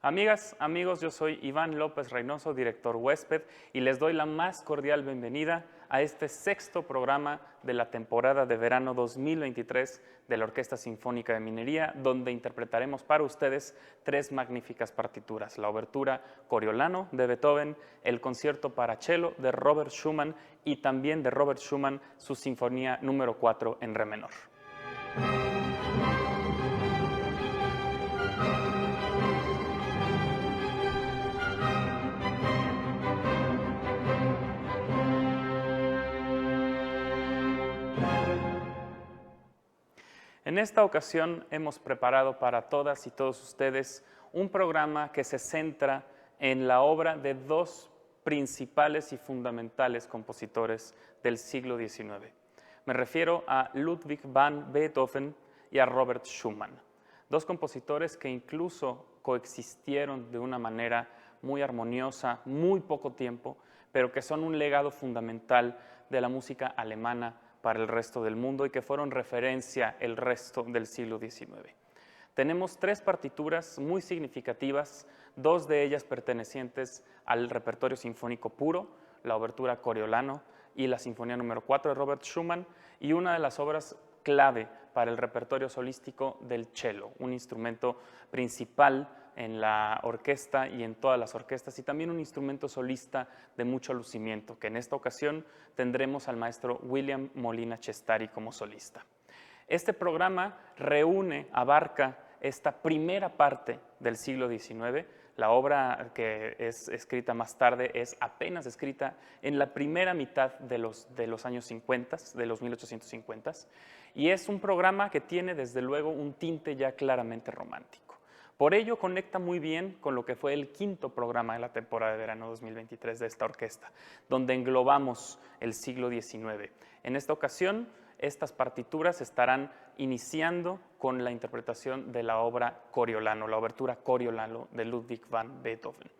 Amigas, amigos, yo soy Iván López Reynoso, director huésped, y les doy la más cordial bienvenida a este sexto programa de la temporada de verano 2023 de la Orquesta Sinfónica de Minería, donde interpretaremos para ustedes tres magníficas partituras: la obertura Coriolano de Beethoven, el concierto para cello de Robert Schumann y también de Robert Schumann su Sinfonía número 4 en re menor. En esta ocasión hemos preparado para todas y todos ustedes un programa que se centra en la obra de dos principales y fundamentales compositores del siglo XIX. Me refiero a Ludwig van Beethoven y a Robert Schumann, dos compositores que incluso coexistieron de una manera muy armoniosa, muy poco tiempo, pero que son un legado fundamental de la música alemana para el resto del mundo y que fueron referencia el resto del siglo XIX. Tenemos tres partituras muy significativas, dos de ellas pertenecientes al repertorio sinfónico puro, la obertura Coriolano y la Sinfonía número 4 de Robert Schumann, y una de las obras clave para el repertorio solístico del cello, un instrumento principal en la orquesta y en todas las orquestas, y también un instrumento solista de mucho lucimiento, que en esta ocasión tendremos al maestro William Molina Cestari como solista. Este programa abarca esta primera parte del siglo XIX. La obra que es escrita más tarde es apenas escrita en la primera mitad de los años 50, de los 1850, y es un programa que tiene desde luego un tinte ya claramente romántico. Por ello conecta muy bien con lo que fue el quinto programa de la temporada de verano 2023 de esta orquesta, donde englobamos el siglo XIX. En esta ocasión, estas partituras estarán iniciando con la interpretación de la obra Coriolano, la obertura Coriolano de Ludwig van Beethoven.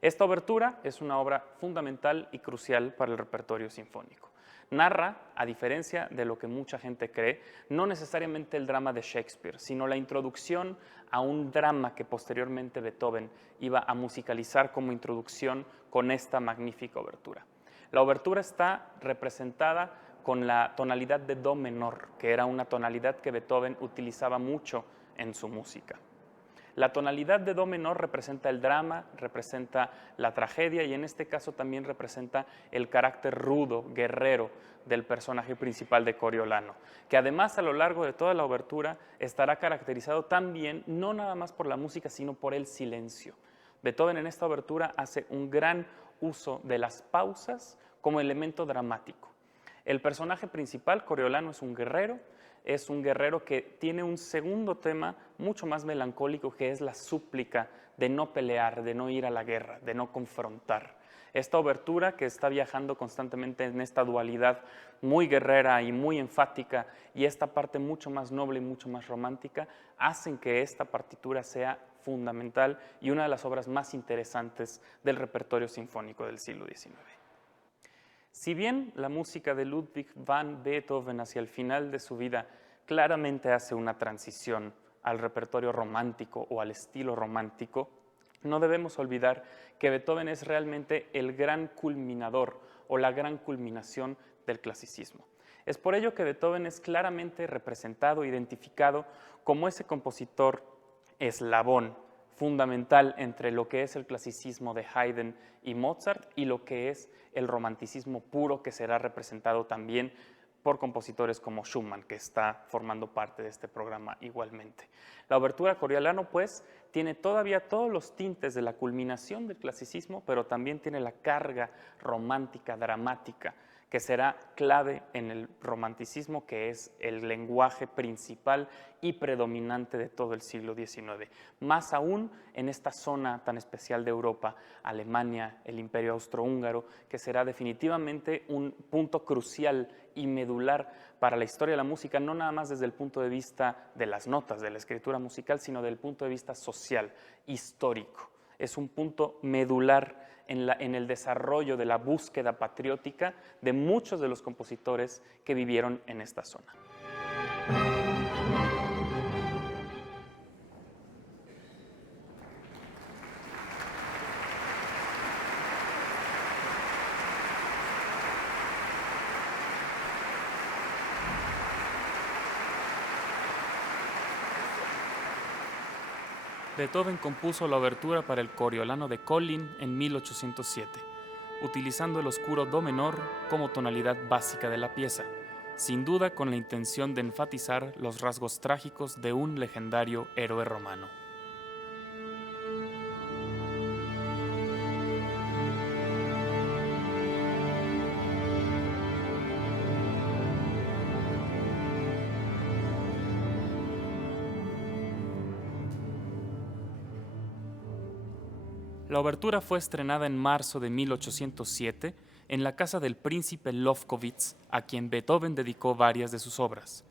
Esta obertura es una obra fundamental y crucial para el repertorio sinfónico. Narra, a diferencia de lo que mucha gente cree, no necesariamente el drama de Shakespeare, sino la introducción a un drama que posteriormente Beethoven iba a musicalizar como introducción con esta magnífica obertura. La obertura está representada con la tonalidad de do menor, que era una tonalidad que Beethoven utilizaba mucho en su música. La tonalidad de do menor representa el drama, representa la tragedia y en este caso también representa el carácter rudo, guerrero del personaje principal de Coriolano, que además a lo largo de toda la obertura estará caracterizado también no nada más por la música, sino por el silencio. Beethoven en esta obertura hace un gran uso de las pausas como elemento dramático. El personaje principal, Coriolano, es un guerrero que tiene un segundo tema mucho más melancólico, que es la súplica de no pelear, de no ir a la guerra, de no confrontar. Esta obertura, que está viajando constantemente en esta dualidad muy guerrera y muy enfática, y esta parte mucho más noble y mucho más romántica, hacen que esta partitura sea fundamental y una de las obras más interesantes del repertorio sinfónico del siglo XIX. Si bien la música de Ludwig van Beethoven hacia el final de su vida claramente hace una transición al repertorio romántico o al estilo romántico, no debemos olvidar que Beethoven es realmente el gran culminador o la gran culminación del clasicismo. Es por ello que Beethoven es claramente representado, identificado como ese compositor eslabón fundamental entre lo que es el clasicismo de Haydn y Mozart y lo que es el romanticismo puro, que será representado también por compositores como Schumann, que está formando parte de este programa igualmente. La obertura Coriolano, pues, tiene todavía todos los tintes de la culminación del clasicismo, pero también tiene la carga romántica, dramática, que será clave en el romanticismo, que es el lenguaje principal y predominante de todo el siglo XIX. Más aún en esta zona tan especial de Europa, Alemania, el Imperio Austrohúngaro, que será definitivamente un punto crucial y medular para la historia de la música, no nada más desde el punto de vista de las notas, de la escritura musical, sino desde el punto de vista social, histórico. Es un punto medular en el desarrollo de la búsqueda patriótica de muchos de los compositores que vivieron en esta zona. Beethoven compuso la obertura para el Coriolano de Collin en 1807, utilizando el oscuro do menor como tonalidad básica de la pieza, sin duda con la intención de enfatizar los rasgos trágicos de un legendario héroe romano. La obertura fue estrenada en marzo de 1807 en la casa del príncipe Lobkowitz, a quien Beethoven dedicó varias de sus obras.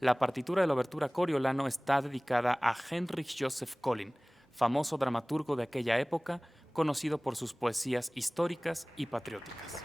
La partitura de la obertura Coriolano está dedicada a Heinrich Joseph Collin, famoso dramaturgo de aquella época, conocido por sus poesías históricas y patrióticas.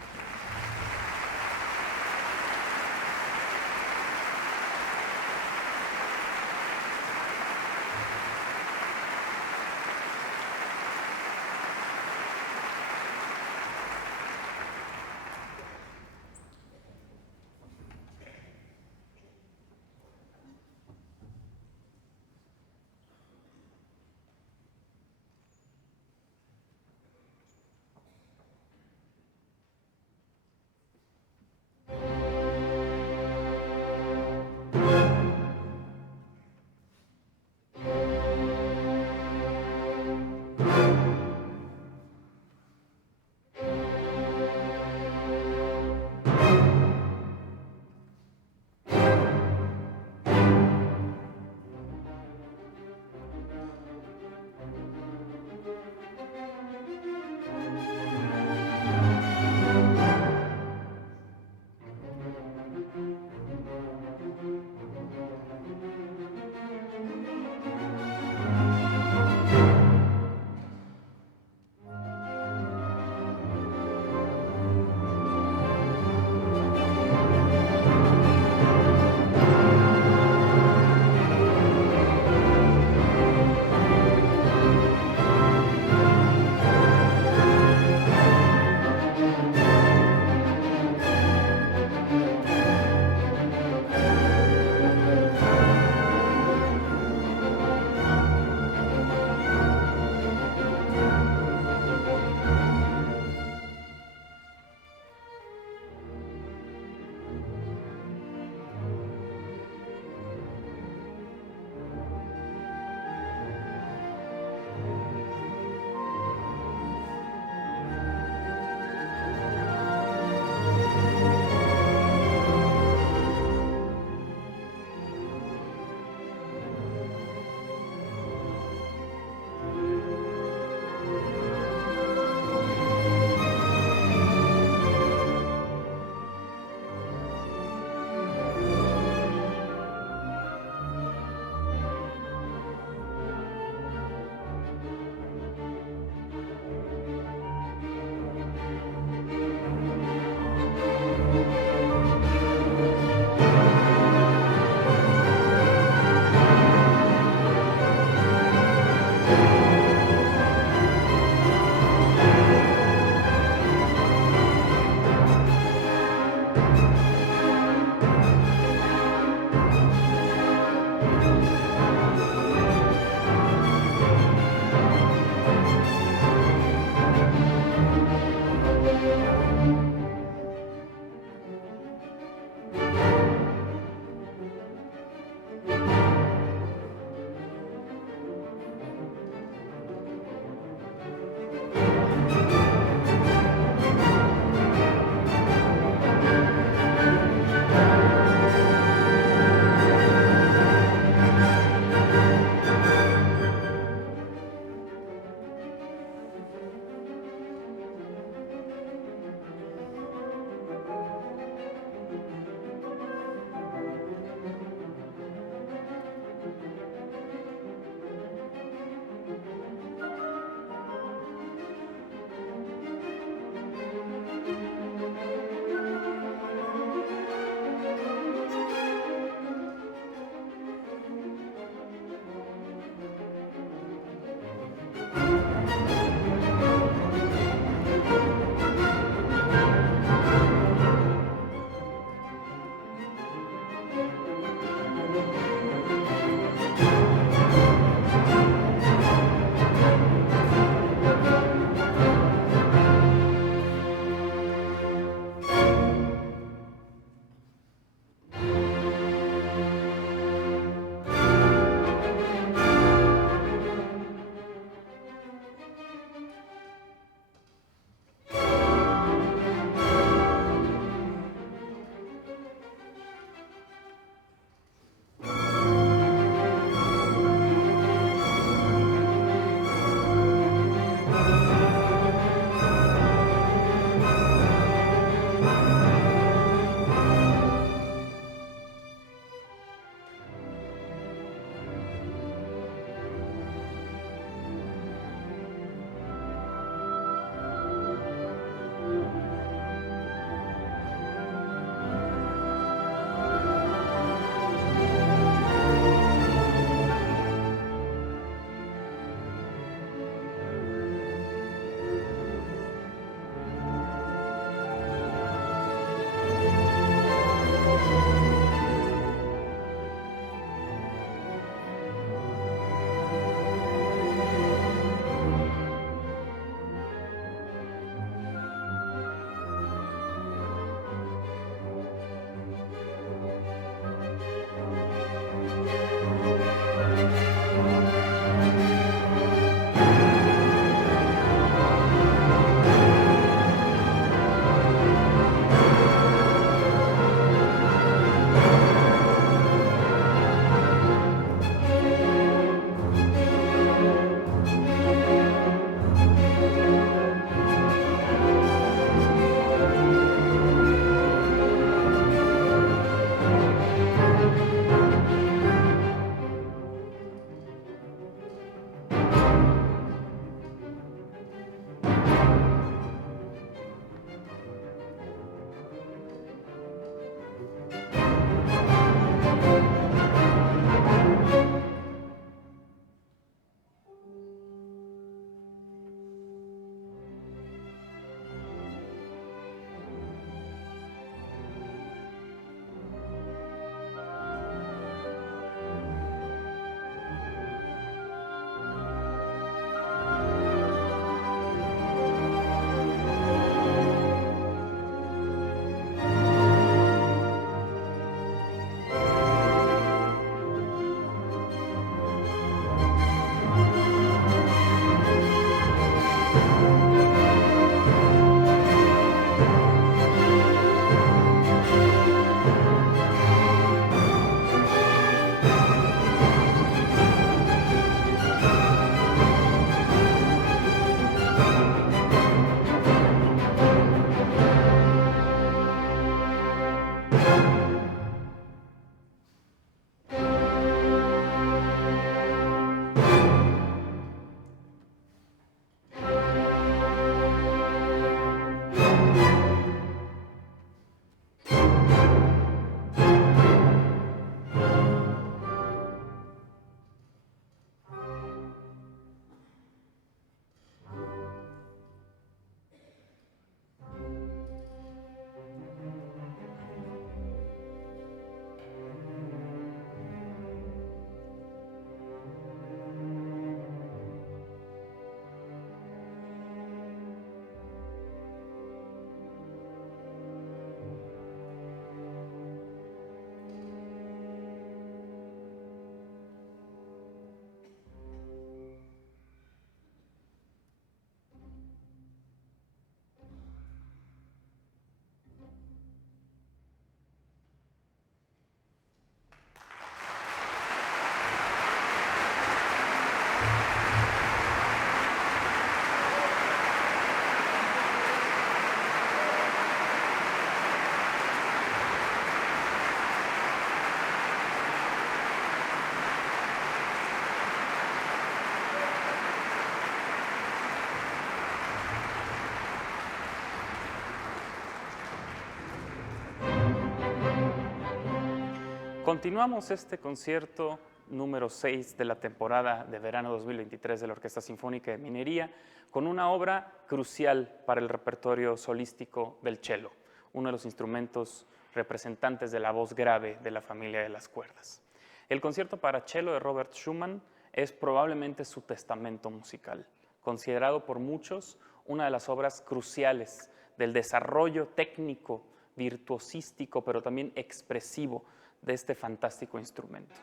Continuamos este concierto número 6 de la temporada de verano 2023 de la Orquesta Sinfónica de Minería con una obra crucial para el repertorio solístico del cello, uno de los instrumentos representantes de la voz grave de la familia de las cuerdas. El concierto para cello de Robert Schumann es probablemente su testamento musical, considerado por muchos una de las obras cruciales del desarrollo técnico, virtuosístico, pero también expresivo de este fantástico instrumento.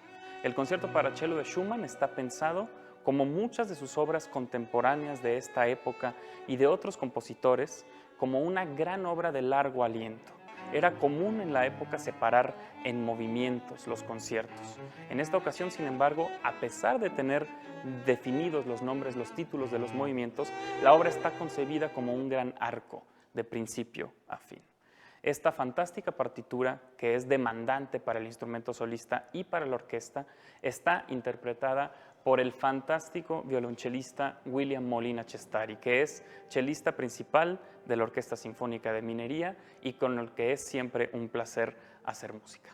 El concierto para cello de Schumann está pensado, como muchas de sus obras contemporáneas de esta época y de otros compositores, como una gran obra de largo aliento. Era común en la época separar en movimientos los conciertos. En esta ocasión, sin embargo, a pesar de tener definidos los nombres, los títulos de los movimientos, la obra está concebida como un gran arco de principio a fin. Esta fantástica partitura, que es demandante para el instrumento solista y para la orquesta, está interpretada por el fantástico violonchelista William Molina Cestari, que es chelista principal de la Orquesta Sinfónica de Minería y con el que es siempre un placer hacer música.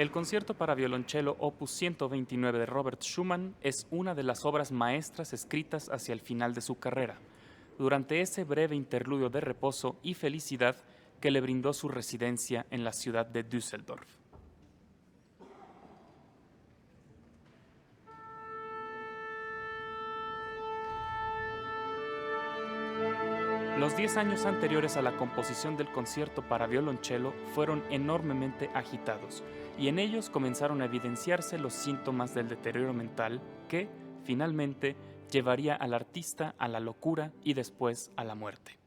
El concierto para violonchelo opus 129 de Robert Schumann es una de las obras maestras escritas hacia el final de su carrera, durante ese breve interludio de reposo y felicidad que le brindó su residencia en la ciudad de Düsseldorf. Los 10 años anteriores a la composición del concierto para violonchelo fueron enormemente agitados, y en ellos comenzaron a evidenciarse los síntomas del deterioro mental que, finalmente, llevaría al artista a la locura y después a la muerte.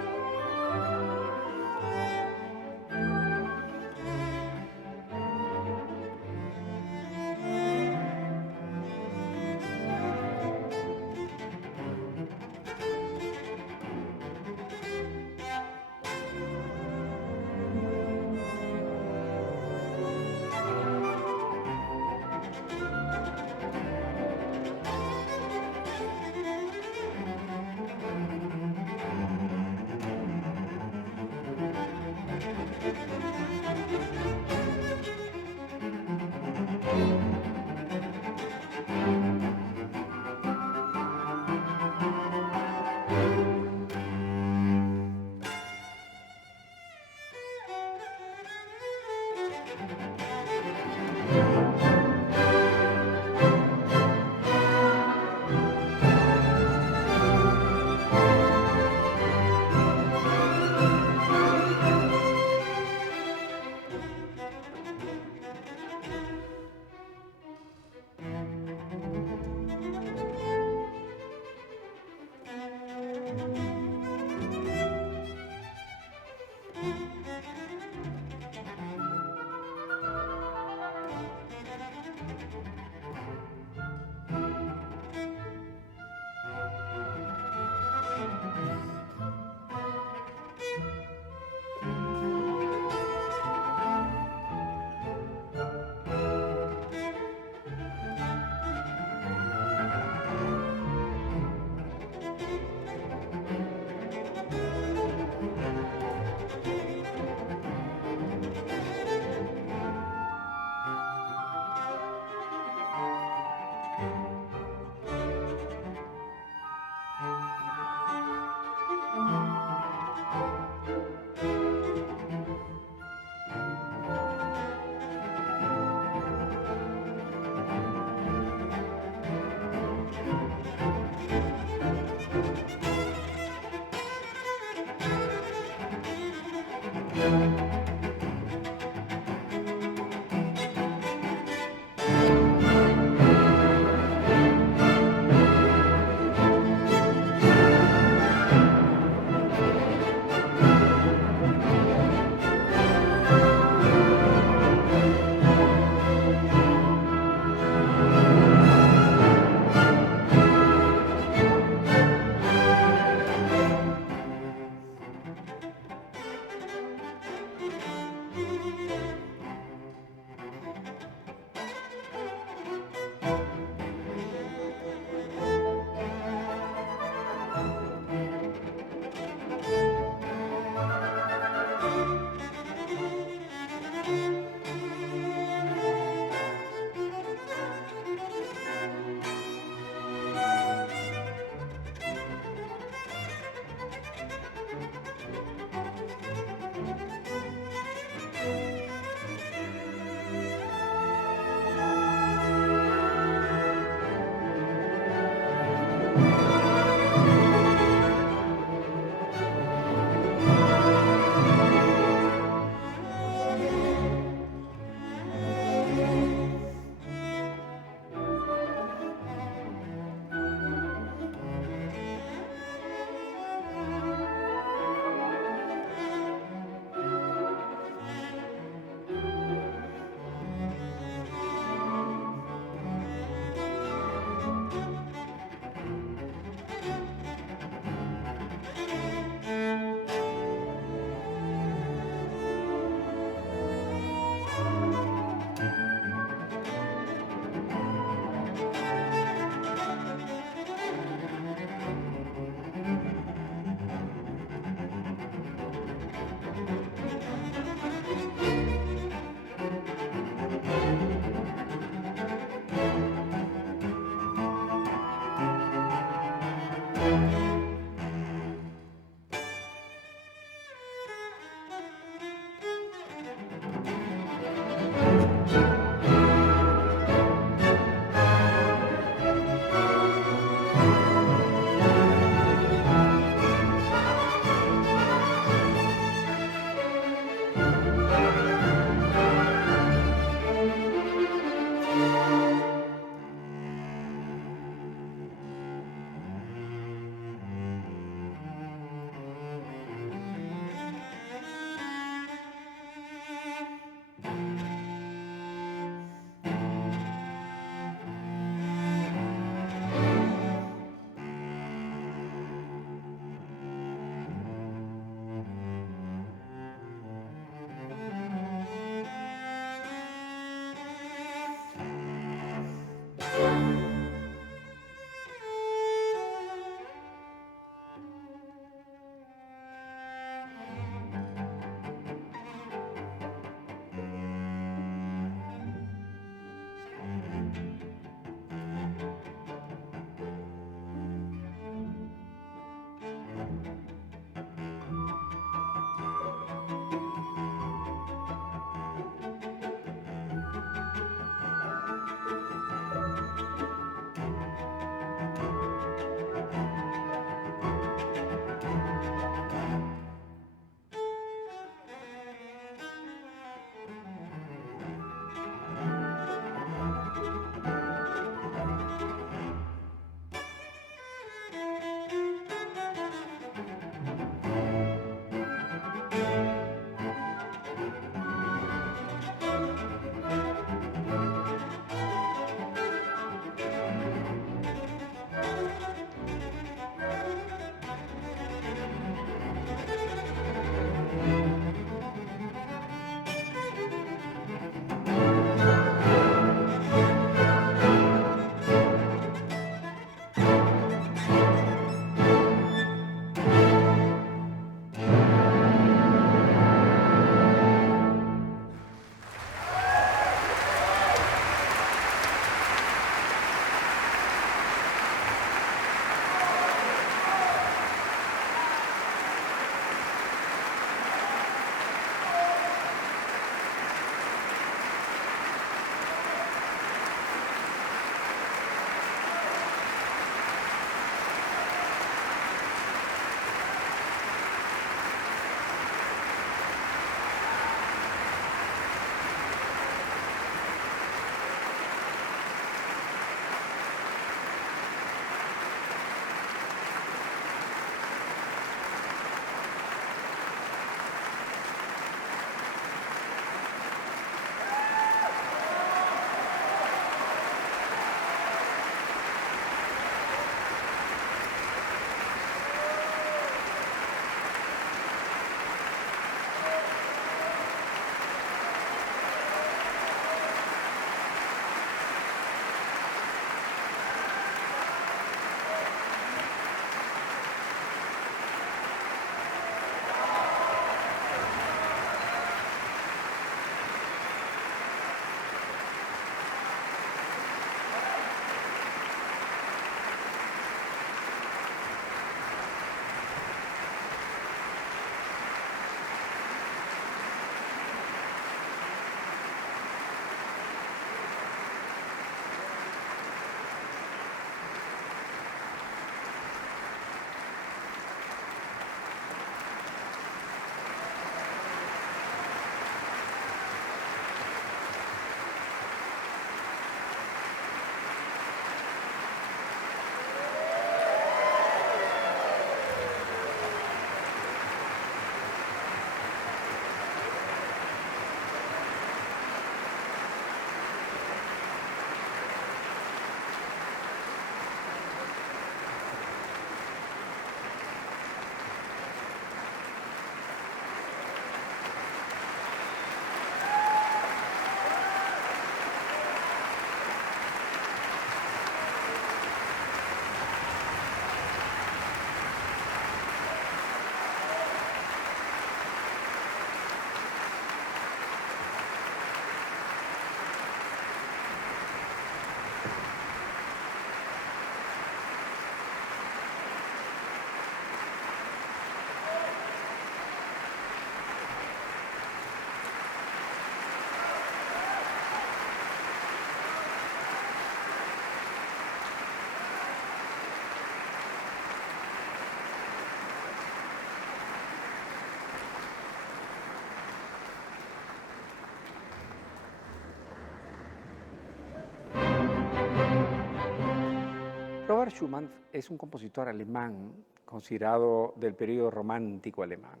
Robert Schumann es un compositor alemán considerado del periodo romántico alemán.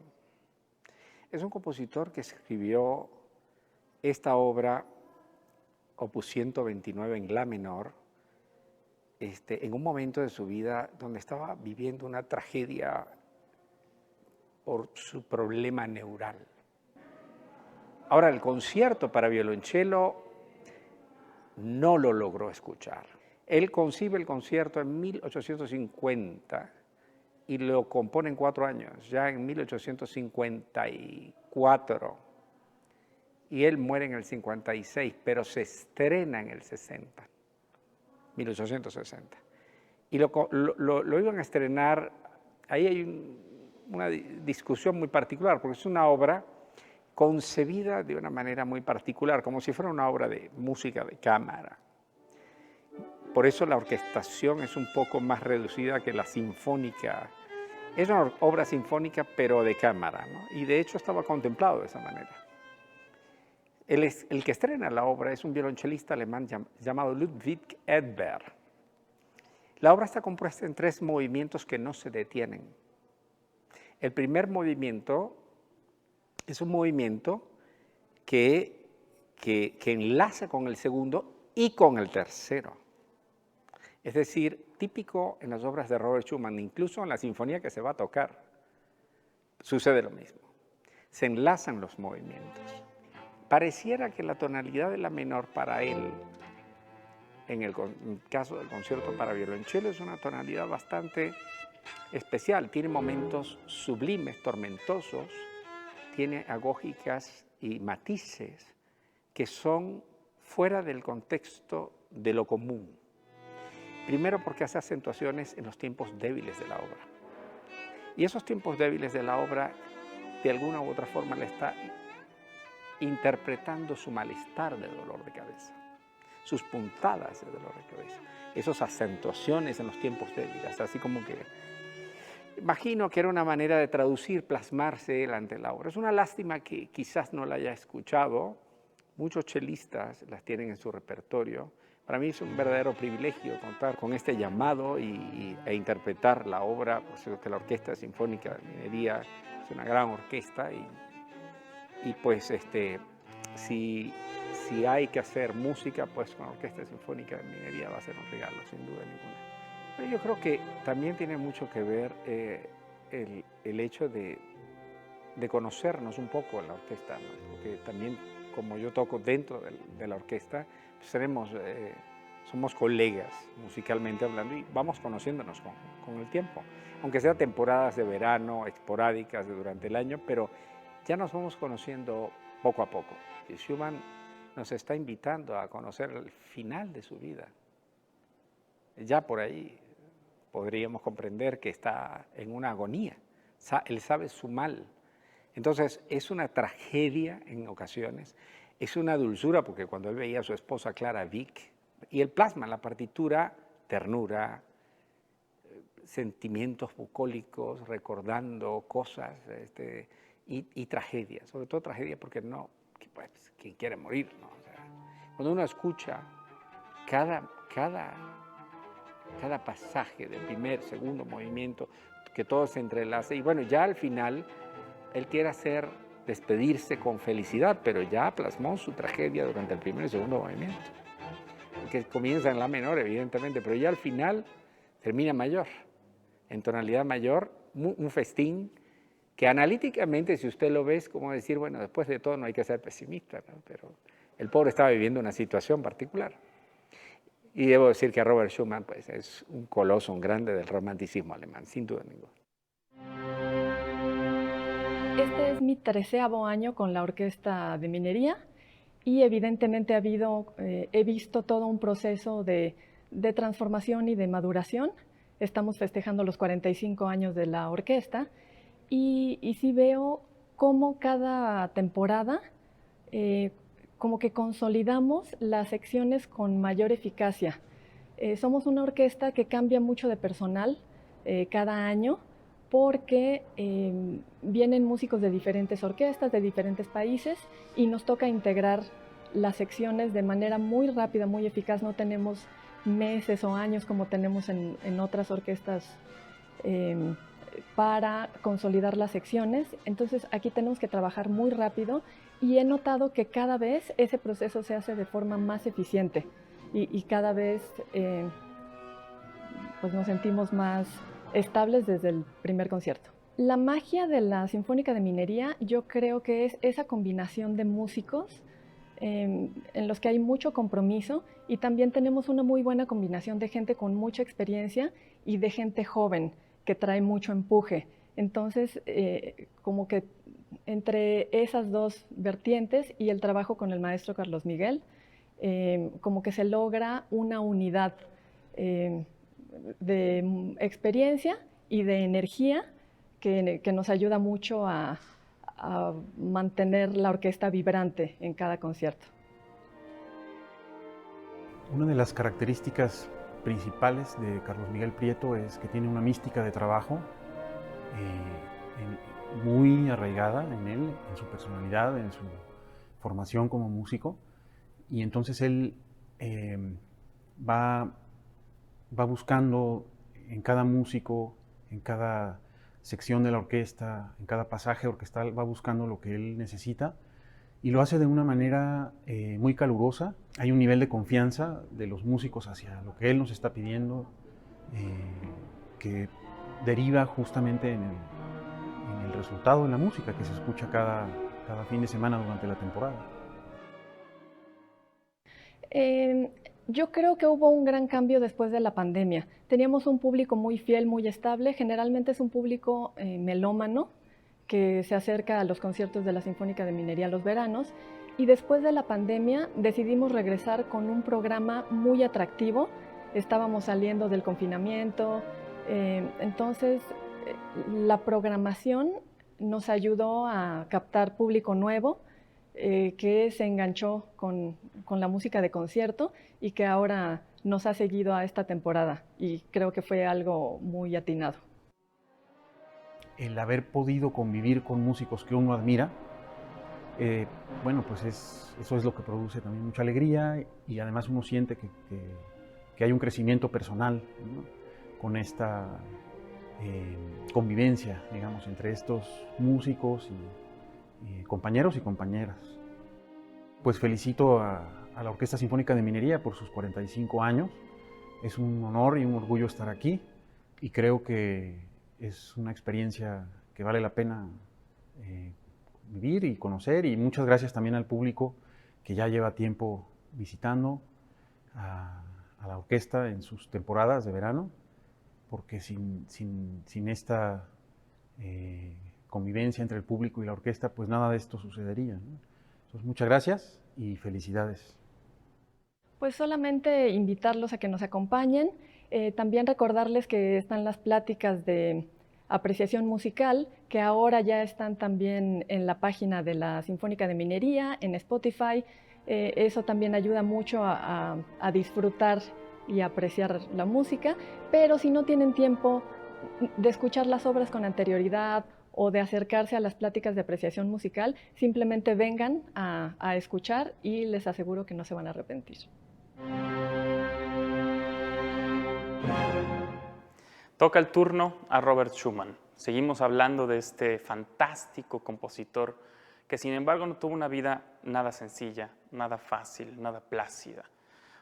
Es un compositor que escribió esta obra, opus 129 en la menor, en un momento de su vida donde estaba viviendo una tragedia por su problema neural. Ahora, el concierto para violonchelo no lo logró escuchar. Él concibe el concierto en 1850 y lo compone en 4 años, ya en 1854. Y él muere en el 56, pero se estrena en el 60, 1860. Y lo iban a estrenar, ahí hay una discusión muy particular, porque es una obra concebida de una manera muy particular, como si fuera una obra de música de cámara. Por eso la orquestación es un poco más reducida que la sinfónica. Es una obra sinfónica, pero de cámara, ¿no? Y de hecho estaba contemplado de esa manera. El que estrena la obra es un violonchelista alemán llamado Ludwig Edberg. La obra está compuesta en 3 movimientos que no se detienen. El primer movimiento es un movimiento que enlaza con el segundo y con el tercero. Es decir, típico en las obras de Robert Schumann, incluso en la sinfonía que se va a tocar, sucede lo mismo. Se enlazan los movimientos. Pareciera que la tonalidad de la menor para él, en el caso del concierto para violonchelo, es una tonalidad bastante especial. Tiene momentos sublimes, tormentosos, tiene agógicas y matices que son fuera del contexto de lo común. Primero porque hace acentuaciones en los tiempos débiles de la obra. Y esos tiempos débiles de la obra, de alguna u otra forma, le está interpretando su malestar de dolor de cabeza, sus puntadas de dolor de cabeza, esas acentuaciones en los tiempos débiles, así como que imagino que era una manera de traducir, plasmarse él ante la obra. Es una lástima que quizás no la haya escuchado, muchos chelistas las tienen en su repertorio. Para mí es un verdadero privilegio contar con este llamado e interpretar la obra, por eso que la Orquesta Sinfónica de Minería es una gran orquesta y pues si hay que hacer música, pues con la Orquesta Sinfónica de Minería va a ser un regalo, sin duda ninguna. Pero yo creo que también tiene mucho que ver el hecho de conocernos un poco en la orquesta, ¿no? Porque también, como yo toco dentro de la orquesta, pues somos colegas musicalmente hablando y vamos conociéndonos con el tiempo. Aunque sea temporadas de verano, esporádicas durante el año, pero ya nos vamos conociendo poco a poco. Y Schumann nos está invitando a conocer el final de su vida. Ya por ahí podríamos comprender que está en una agonía. Él sabe su mal. Entonces es una tragedia en ocasiones, es una dulzura, porque cuando él veía a su esposa Clara Wieck, y él plasma en la partitura ternura, sentimientos bucólicos, recordando cosas, y tragedia, sobre todo tragedia porque pues, quien quiere morir, ¿no? O sea, cuando uno escucha cada pasaje del primer, segundo movimiento, que todo se entrelaza, y bueno, ya al final él quiere despedirse con felicidad, pero ya plasmó su tragedia durante el primer y segundo movimiento, que comienza en la menor, evidentemente, pero ya al final termina mayor, en tonalidad mayor, un festín que analíticamente, si usted lo ve, es como decir, bueno, después de todo no hay que ser pesimista, ¿no? Pero el pobre estaba viviendo una situación particular. Y debo decir que Robert Schumann pues, es un coloso, un grande del romanticismo alemán, sin duda ninguna. Este es mi 13º año con la Orquesta de Minería y evidentemente he visto todo un proceso de transformación y de maduración. Estamos festejando los 45 años de la orquesta y sí veo cómo cada temporada como que consolidamos las secciones con mayor eficacia. Somos una orquesta que cambia mucho de personal cada año porque vienen músicos de diferentes orquestas, de diferentes países y nos toca integrar las secciones de manera muy rápida, muy eficaz. No tenemos meses o años como tenemos en otras orquestas para consolidar las secciones. Entonces aquí tenemos que trabajar muy rápido y he notado que cada vez ese proceso se hace de forma más eficiente y cada vez pues nos sentimos más estables desde el primer concierto. La magia de la Sinfónica de Minería yo creo que es esa combinación de músicos en los que hay mucho compromiso y también tenemos una muy buena combinación de gente con mucha experiencia y de gente joven que trae mucho empuje. Entonces, como que entre esas dos vertientes y el trabajo con el maestro Carlos Miguel, como que se logra una unidad de experiencia y de energía que nos ayuda mucho a mantener la orquesta vibrante en cada concierto. Una de las características principales de Carlos Miguel Prieto es que tiene una mística de trabajo muy arraigada en él, en su personalidad, en su formación como músico, y entonces él va buscando en cada músico, en cada sección de la orquesta, en cada pasaje orquestal, va buscando lo que él necesita y lo hace de una manera muy calurosa. Hay un nivel de confianza de los músicos hacia lo que él nos está pidiendo que deriva justamente en el resultado de la música que se escucha cada fin de semana durante la temporada. Yo creo que hubo un gran cambio después de la pandemia. Teníamos un público muy fiel, muy estable. Generalmente es un público melómano que se acerca a los conciertos de la Sinfónica de Minería los veranos. Y después de la pandemia decidimos regresar con un programa muy atractivo. Estábamos saliendo del confinamiento. Entonces, la programación nos ayudó a captar público nuevo que se enganchó con la música de concierto y que ahora nos ha seguido a esta temporada y creo que fue algo muy atinado. El haber podido convivir con músicos que uno admira, bueno, pues eso es lo que produce también mucha alegría y además uno siente que hay un crecimiento personal, ¿no?, con esta convivencia, digamos, entre estos músicos y compañeros y compañeras. Pues felicito a la Orquesta Sinfónica de Minería por sus 45 años. Es un honor y un orgullo estar aquí y creo que es una experiencia que vale la pena vivir y conocer, y muchas gracias también al público que ya lleva tiempo visitando a la orquesta en sus temporadas de verano, porque sin esta convivencia entre el público y la orquesta, pues nada de esto sucedería, ¿no? Entonces, muchas gracias y felicidades. Pues solamente invitarlos a que nos acompañen, también recordarles que están las pláticas de apreciación musical, que ahora ya están también en la página de la Sinfónica de Minería, en Spotify. Eso también ayuda mucho a disfrutar y apreciar la música, pero si no tienen tiempo de escuchar las obras con anterioridad o de acercarse a las pláticas de apreciación musical, simplemente vengan a escuchar y les aseguro que no se van a arrepentir. Toca el turno a Robert Schumann. Seguimos hablando de este fantástico compositor que sin embargo no tuvo una vida nada sencilla, nada fácil, nada plácida.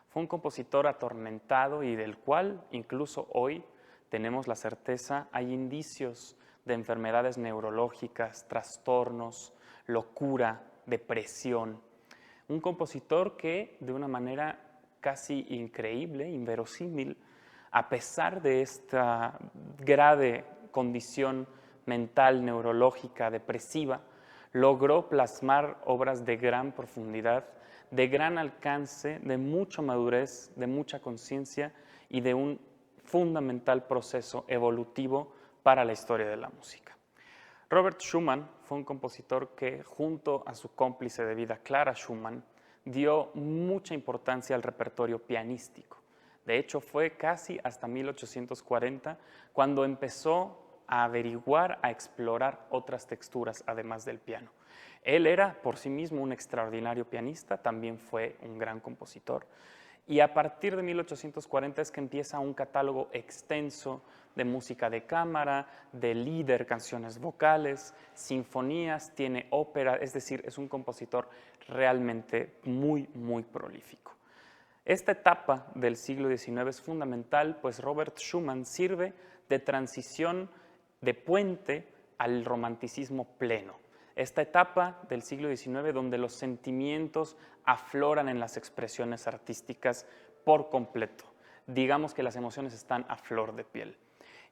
Fue un compositor atormentado y del cual incluso hoy tenemos la certeza hay indicios de enfermedades neurológicas, trastornos, locura, depresión. Un compositor que de una manera casi increíble, inverosímil, a pesar de esta grave condición mental, neurológica, depresiva, logró plasmar obras de gran profundidad, de gran alcance, de mucha madurez, de mucha conciencia y de un fundamental proceso evolutivo para la historia de la música. Robert Schumann fue un compositor que, junto a su cómplice de vida, Clara Schumann, dio mucha importancia al repertorio pianístico. De hecho, fue casi hasta 1840 cuando empezó a averiguar, a explorar otras texturas además del piano. Él era por sí mismo un extraordinario pianista, también fue un gran compositor y a partir de 1840 es que empieza un catálogo extenso de música de cámara, de lieder, canciones vocales, sinfonías, tiene ópera, es decir, es un compositor realmente muy, muy prolífico. Esta etapa del siglo XIX es fundamental, pues Robert Schumann sirve de transición, de puente al romanticismo pleno. Esta etapa del siglo XIX donde los sentimientos afloran en las expresiones artísticas por completo. Digamos que las emociones están a flor de piel.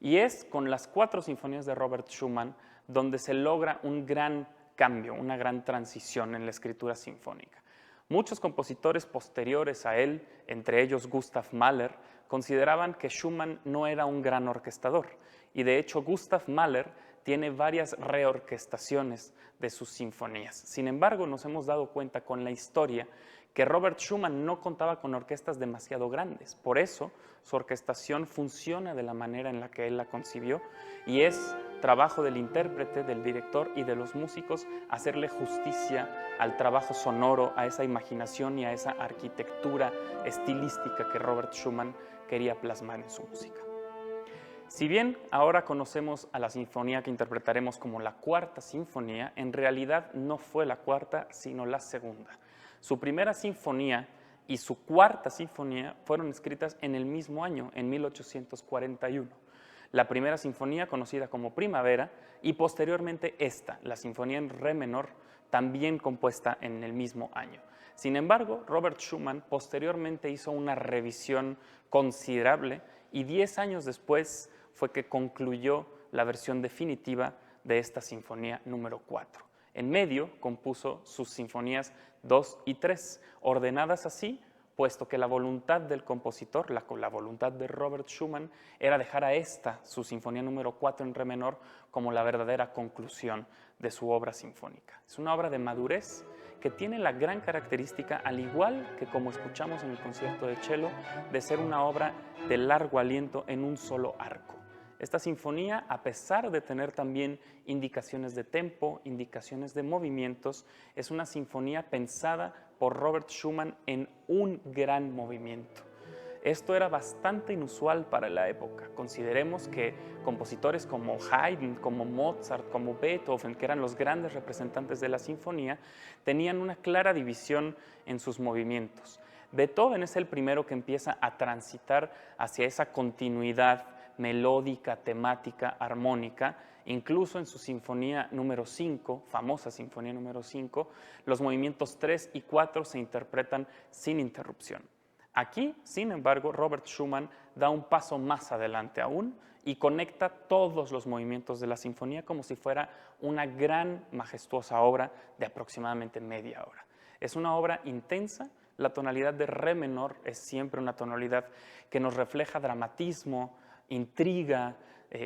Y es con las 4 sinfonías de Robert Schumann donde se logra un gran cambio, una gran transición en la escritura sinfónica. Muchos compositores posteriores a él, entre ellos Gustav Mahler, consideraban que Schumann no era un gran orquestador. Y de hecho Gustav Mahler tiene varias reorquestaciones de sus sinfonías. Sin embargo, nos hemos dado cuenta con la historia que Robert Schumann no contaba con orquestas demasiado grandes. Por eso, su orquestación funciona de la manera en la que él la concibió y es trabajo del intérprete, del director y de los músicos hacerle justicia al trabajo sonoro, a esa imaginación y a esa arquitectura estilística que Robert Schumann quería plasmar en su música. Si bien ahora conocemos a la sinfonía que interpretaremos como la Cuarta Sinfonía, en realidad no fue la cuarta, sino la segunda. Su primera sinfonía y su Cuarta Sinfonía fueron escritas en el mismo año, en 1841. La primera sinfonía, conocida como Primavera, y posteriormente esta, la Sinfonía en Re menor, también compuesta en el mismo año. Sin embargo, Robert Schumann posteriormente hizo una revisión considerable y 10 años después fue que concluyó la versión definitiva de esta Sinfonía número 4. En medio compuso sus Sinfonías 2 y 3, ordenadas así, puesto que la voluntad del compositor, la voluntad de Robert Schumann, era dejar a esta, su Sinfonía número 4 en Re menor, como la verdadera conclusión de su obra sinfónica. Es una obra de madurez que tiene la gran característica, al igual que como escuchamos en el concierto de cello, de ser una obra de largo aliento en un solo arco. Esta sinfonía, a pesar de tener también indicaciones de tempo, indicaciones de movimientos, es una sinfonía pensada por Robert Schumann en un gran movimiento. Esto era bastante inusual para la época. Consideremos que compositores como Haydn, como Mozart, como Beethoven, que eran los grandes representantes de la sinfonía, tenían una clara división en sus movimientos. Beethoven es el primero que empieza a transitar hacia esa continuidad melódica, temática, armónica. Incluso en su sinfonía número 5, famosa sinfonía número 5, los movimientos 3 y 4 se interpretan sin interrupción. Aquí, sin embargo, Robert Schumann da un paso más adelante aún y conecta todos los movimientos de la sinfonía como si fuera una gran, majestuosa obra de aproximadamente media hora. Es una obra intensa. La tonalidad de Re menor es siempre una tonalidad que nos refleja dramatismo, intriga,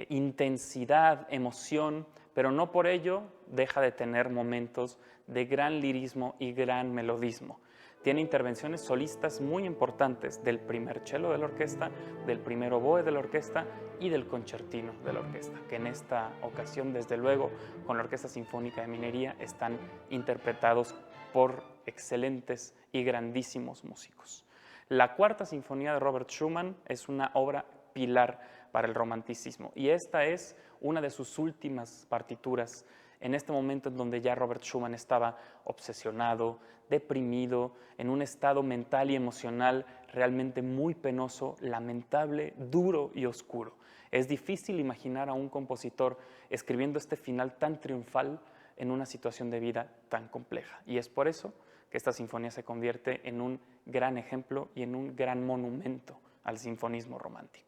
intensidad, emoción, pero no por ello deja de tener momentos de gran lirismo y gran melodismo. Tiene intervenciones solistas muy importantes del primer cello de la orquesta, del primer oboe de la orquesta y del concertino de la orquesta, que en esta ocasión, desde luego, con la Orquesta Sinfónica de Minería, están interpretados por excelentes y grandísimos músicos. La Cuarta Sinfonía de Robert Schumann es una obra pilar para el romanticismo y esta es una de sus últimas partituras en este momento en donde ya Robert Schumann estaba obsesionado, deprimido, en un estado mental y emocional realmente muy penoso, lamentable, duro y oscuro. Es difícil imaginar a un compositor escribiendo este final tan triunfal en una situación de vida tan compleja. Y es por eso que esta sinfonía se convierte en un gran ejemplo y en un gran monumento al sinfonismo romántico.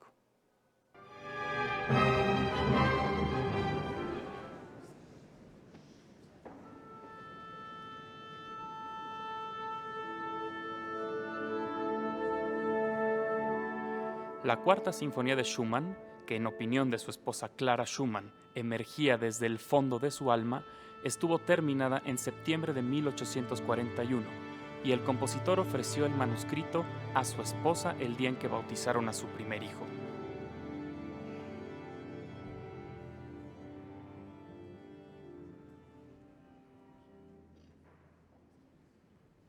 La Cuarta Sinfonía de Schumann, que en opinión de su esposa Clara Schumann emergía desde el fondo de su alma, estuvo terminada en septiembre de 1841 y el compositor ofreció el manuscrito a su esposa el día en que bautizaron a su primer hijo.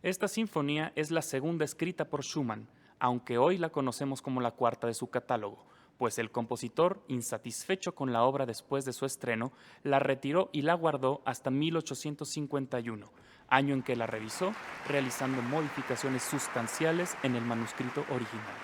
Esta sinfonía es la segunda escrita por Schumann, aunque hoy la conocemos como la cuarta de su catálogo, pues el compositor, insatisfecho con la obra después de su estreno, la retiró y la guardó hasta 1851, año en que la revisó, realizando modificaciones sustanciales en el manuscrito original.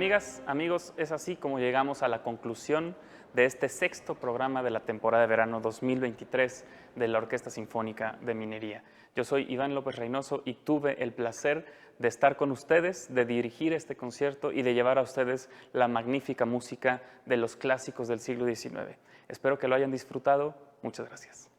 amigas, amigos, es así como llegamos a la conclusión de este 6º programa de la temporada de verano 2023 de la Orquesta Sinfónica de Minería. Yo soy Iván López Reynoso y tuve el placer de estar con ustedes, de dirigir este concierto y de llevar a ustedes la magnífica música de los clásicos del siglo XIX. Espero que lo hayan disfrutado. Muchas gracias.